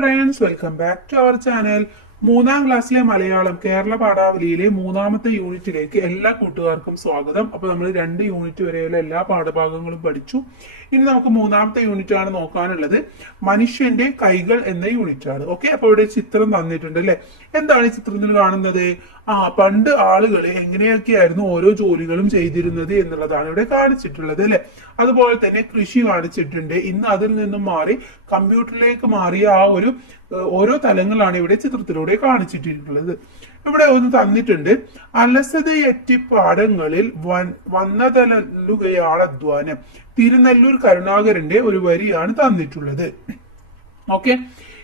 Friends welcome back to our channel മൂന്നാം ക്ലാസ്സിലെ മലയാളം കേരള പാഠാവലിയിലെ മൂന്നാമത്തെ യൂണിറ്റിലേക്ക് എല്ലാ കൂട്ടുകാർക്കും സ്വാഗതം. അപ്പൊ നമ്മൾ രണ്ട് യൂണിറ്റ് വരെയുള്ള എല്ലാ പാഠഭാഗങ്ങളും പഠിച്ചു. ഇനി നമുക്ക് മൂന്നാമത്തെ യൂണിറ്റ് ആണ് നോക്കാനുള്ളത്. മനുഷ്യന്റെ കൈകൾ എന്ന യൂണിറ്റ് ആണ് ഓക്കെ? അപ്പൊ ഇവിടെ ചിത്രം തന്നിട്ടുണ്ട് അല്ലെ? എന്താണ് ഈ ചിത്രത്തിൽ കാണുന്നത്? ആ പണ്ട് ആളുകൾ എങ്ങനെയൊക്കെയായിരുന്നു ഓരോ ജോലികളും ചെയ്തിരുന്നത് എന്നുള്ളതാണ് ഇവിടെ കാണിച്ചിട്ടുള്ളത് അല്ലെ? അതുപോലെ തന്നെ കൃഷി കാണിച്ചിട്ടുണ്ട്. ഇന്ന് അതിൽ നിന്നും മാറി കമ്പ്യൂട്ടറിലേക്ക് മാറിയ ആ ഒരു ഓരോ തലങ്ങളാണ് ഇവിടെ ചിത്രത്തിലൂടെ കാണിച്ചിട്ടുള്ളത് ഇവിടെ ഒന്ന് തന്നിട്ടുണ്ട്. അലസതയറ്റി പാടങ്ങളിൽ വൻ- വന്നതലുകയാണ് അധ്വാനം. തിരുനെല്ലൂർ കരുണാകരന്റെ ഒരു വരിയാണ് തന്നിട്ടുള്ളത്. ഓക്കെ.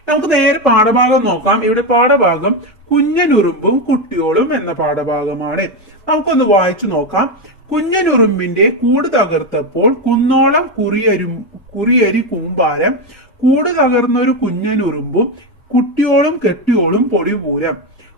നമുക്ക് നേരെ പാഠഭാഗം നോക്കാം. ഇവിടെ പാഠഭാഗം കുഞ്ഞനുറുമ്പും കുട്ടിയോളും എന്ന പാഠഭാഗമാണ്. നമുക്കൊന്ന് വായിച്ചു നോക്കാം. കുഞ്ഞനുറുമ്പിന്റെ കൂട് തകർത്തപ്പോൾ കുന്നോളം കുറിയരും കുറിയരി കൂമ്പാരം കൂട് തകർന്നൊരു കുഞ്ഞനുറുമ്പും കുട്ടിയോളും കെട്ടിയോളും പൊടിപൂരം.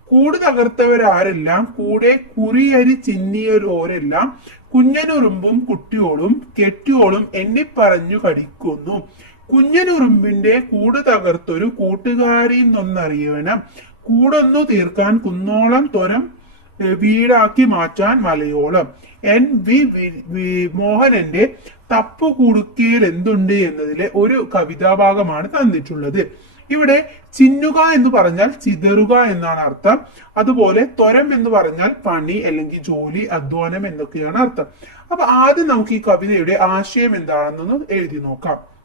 കൂട് തകർത്തവരാരെല്ലാം കൂടെ കുറിയരി ചിന്നിയരോരെല്ലാം കുഞ്ഞനുറുമ്പും കുട്ടിയോളും കെട്ടിയോളും എണ്ണിപ്പറഞ്ഞു കടിക്കുന്നു. കുഞ്ഞനുറുമ്പിന്റെ കൂട് തകർത്തൊരു കൂട്ടുകാരി എന്നൊന്നറിയണം കൂടൊന്നു തീർക്കാൻ കുന്നോളം ത്വരം വീടാക്കി മാറ്റാൻ മലയോളം. എൻ വി- മോഹനന്റെ തപ്പു കുടുക്കിയിൽ എന്തുണ്ട് എന്നതിലെ ഒരു കവിതാഭാഗമാണ് തന്നിട്ടുള്ളത്. ഇവിടെ ചിന്നുക എന്ന് പറഞ്ഞാൽ ചിതറുക എന്നാണ് അർത്ഥം. അതുപോലെ ത്വരം എന്ന് പറഞ്ഞാൽ പണി അല്ലെങ്കിൽ ജോലി അധ്വാനം എന്നൊക്കെയാണ് അർത്ഥം. അപ്പൊ ആദ്യം നമുക്ക് ഈ കവിതയുടെ ആശയം എന്താണെന്നൊന്ന് എഴുതി നോക്കാം.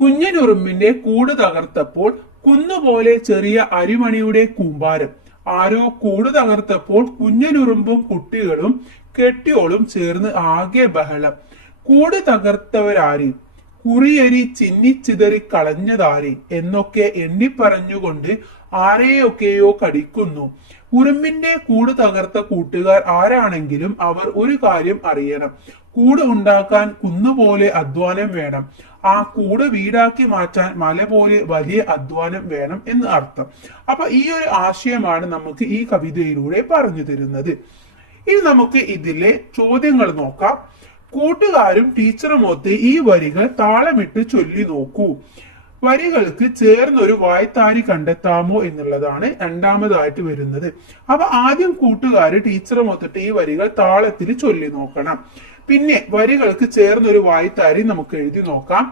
കുഞ്ഞനുറുമ്പിന്റെ കൂട് തകർത്തപ്പോൾ കുന്നുപോലെ ചെറിയ അരിമണിയുടെ കൂമ്പാരം. ആരോ കൂട് തകർത്തപ്പോൾ കുഞ്ഞനുറുമ്പും കുട്ടികളും കെട്ടിയോളും ചേർന്ന് ആകെ ബഹളം. കൂട് തകർത്തവരാര്? കുറിയരി ചിന്നിച്ചിതറി കളഞ്ഞതാരി? എന്നൊക്കെ എണ്ണിപ്പറഞ്ഞുകൊണ്ട് ആരെയൊക്കെയോ കടിക്കുന്നു. ഉറുമ്പിന്റെ കൂട് തകർത്ത കൂട്ടുകാർ ആരാണെങ്കിലും അവർ ഒരു കാര്യം അറിയണം. കൂട് ഉണ്ടാക്കാൻ കുന്നുപോലെ അധ്വാനം വേണം. ആ കൂട് വീടാക്കി മാറ്റാൻ മല പോലെ വലിയ അധ്വാനം വേണം എന്ന് അർത്ഥം. അപ്പൊ ഈ ഒരു ആശയമാണ് നമുക്ക് ഈ കവിതയിലൂടെ പറഞ്ഞു തരുന്നത്. ഇനി നമുക്ക് ഇതിലെ ചോദ്യങ്ങൾ നോക്കാം. കൂട്ടുകാരും ടീച്ചറും ടീച്ചറുമൊത്ത് ഈ വരികൾ താളമിട്ട് ചൊല്ലി നോക്കൂ. വരികൾക്ക് ചേർന്നൊരു വായ്ത്താരി കണ്ടെത്താമോ എന്നുള്ളതാണ് രണ്ടാമതായിട്ട് വരുന്നത്. അപ്പൊ ആദ്യം കൂട്ടുകാര് മൊത്തത്തിൽ ഈ വരികൾ താളത്തിൽ ചൊല്ലി നോക്കണം. പിന്നെ വരികൾക്ക് ചേർന്നൊരു വായ്ത്താരി നമുക്ക് എഴുതി നോക്കാം.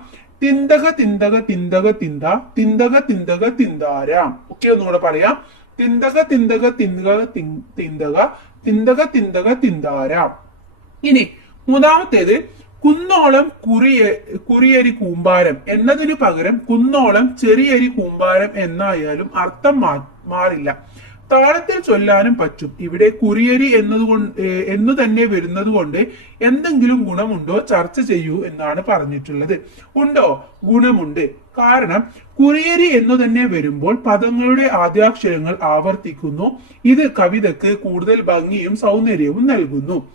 തിന്തക തിന്തക തിന്തക തിന്ത തിന്തക തിന്തക തിന്താരാം ഓക്കെ ഒന്നുകൂടെ പറയാം. തിന്തക തിന്തക തിന്തക തിന്തക തിന്തക തിന്തക തിന്താരാം ഇനി മൂന്നാമത്തേത് കുന്നോളം കുറിയ കുറിയരി കൂമ്പാരം എന്നതിനു പകരം കുന്നോളം ചെറിയരി കൂമ്പാരം എന്നായാലും അർത്ഥം മാറില്ല. താളത്തിൽ ചൊല്ലാനും പറ്റും. ഇവിടെ കുറിയരി എന്നതുകൊണ്ട് എന്നു തന്നെ വരുന്നത് കൊണ്ട് എന്തെങ്കിലും ഗുണമുണ്ടോ ചർച്ച ചെയ്യൂ എന്നാണ് പറഞ്ഞിട്ടുള്ളത്. ഉണ്ടോ? ഗുണമുണ്ട്. കാരണം കുറിയരി എന്നു തന്നെ വരുമ്പോൾ പദങ്ങളുടെ ആദ്യാക്ഷരങ്ങൾ ആവർത്തിക്കുന്നു. ഇത് കവിതക്ക് കൂടുതൽ ഭംഗിയും സൗന്ദര്യവും നൽകുന്നു.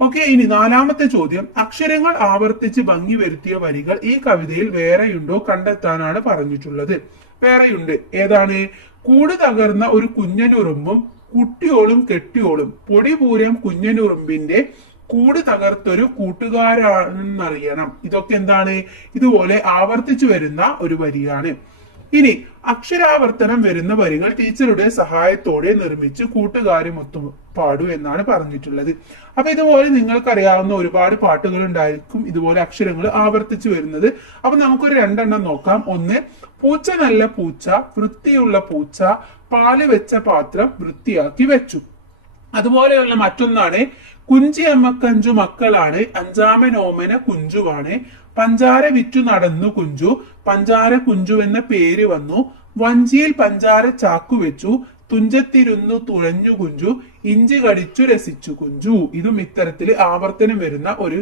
ഓക്കെ ഇനി നാലാമത്തെ ചോദ്യം. അക്ഷരങ്ങൾ ആവർത്തിച്ച് ഭംഗി വരുത്തിയ വരികൾ ഈ കവിതയിൽ വേറെയുണ്ടോ കണ്ടെത്താനാണ് പറഞ്ഞിട്ടുള്ളത്. വേറെയുണ്ട്. ഏതാണ്? കൂട് തകർന്ന ഒരു കുഞ്ഞനുറുമ്പും കുട്ടിയോളും കെട്ടിയോളും. പൊടിപൂരം കുഞ്ഞനുറുമ്പിന്റെ കൂട് തകർത്തൊരു കൂട്ടുകാരാണെന്നറിയണം. ഇതൊക്കെ എന്താണ്? ഇതുപോലെ ആവർത്തിച്ചു വരുന്ന ഒരു വരിയാണ്. ഇനി അക്ഷരാവർത്തനം വരുന്ന വരികൾ ടീച്ചറുടെ സഹായത്തോടെ നിർമ്മിച്ച് കൂട്ടുകാരും ഒത്തു പാടൂ എന്നാണ് പറഞ്ഞിട്ടുള്ളത്. അപ്പൊ ഇതുപോലെ നിങ്ങൾക്കറിയാവുന്ന ഒരുപാട് പാട്ടുകൾ ഉണ്ടായിരിക്കും ഇതുപോലെ അക്ഷരങ്ങൾ ആവർത്തിച്ചു വരുന്നത്. അപ്പൊ നമുക്കൊരു രണ്ടെണ്ണം നോക്കാം. ഒന്ന് പൂച്ച നല്ല പൂച്ച വൃത്തിയുള്ള പൂച്ച പാൽ വെച്ച പാത്രം വൃത്തിയാക്കി വെച്ചു. അതുപോലെയുള്ള മറ്റൊന്നാണ് കുഞ്ചി അമ്മക്കഞ്ചു മക്കളാണ് അഞ്ചാമൻ ഓമന കുഞ്ചുവാണ് പഞ്ചാര വിറ്റു നടന്നു കുഞ്ചു പഞ്ചാര കുഞ്ചു എന്ന പേര് വന്നു. വഞ്ചിയിൽ പഞ്ചാര ചാക്കു വെച്ചു തുഞ്ചത്തിരുന്നു തുഴഞ്ഞു കുഞ്ചു ഇഞ്ചി കടിച്ചു രസിച്ചു കുഞ്ചു. ഇതും ഇത്തരത്തിൽ ആവർത്തനം വരുന്ന ഒരു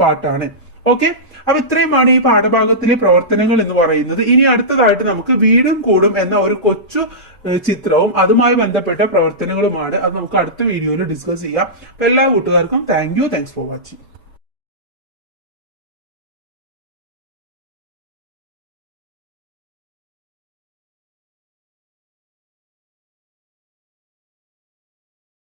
പാട്ടാണ്. ഓക്കെ? അപ്പൊ ഇത്രയുമാണ് ഈ പാഠഭാഗത്തിലെ പ്രവർത്തനങ്ങൾ എന്ന് പറയുന്നത്. ഇനി അടുത്തതായിട്ട് നമുക്ക് വീടും കൂടും എന്ന ഒരു കൊച്ചു ചിത്രവും അതുമായി ബന്ധപ്പെട്ട പ്രവർത്തനങ്ങളുമാണ്. അത് നമുക്ക് അടുത്ത വീഡിയോയിൽ ഡിസ്കസ് ചെയ്യാം. അപ്പൊ എല്ലാ കൂട്ടുകാർക്കും thank you thanks for watching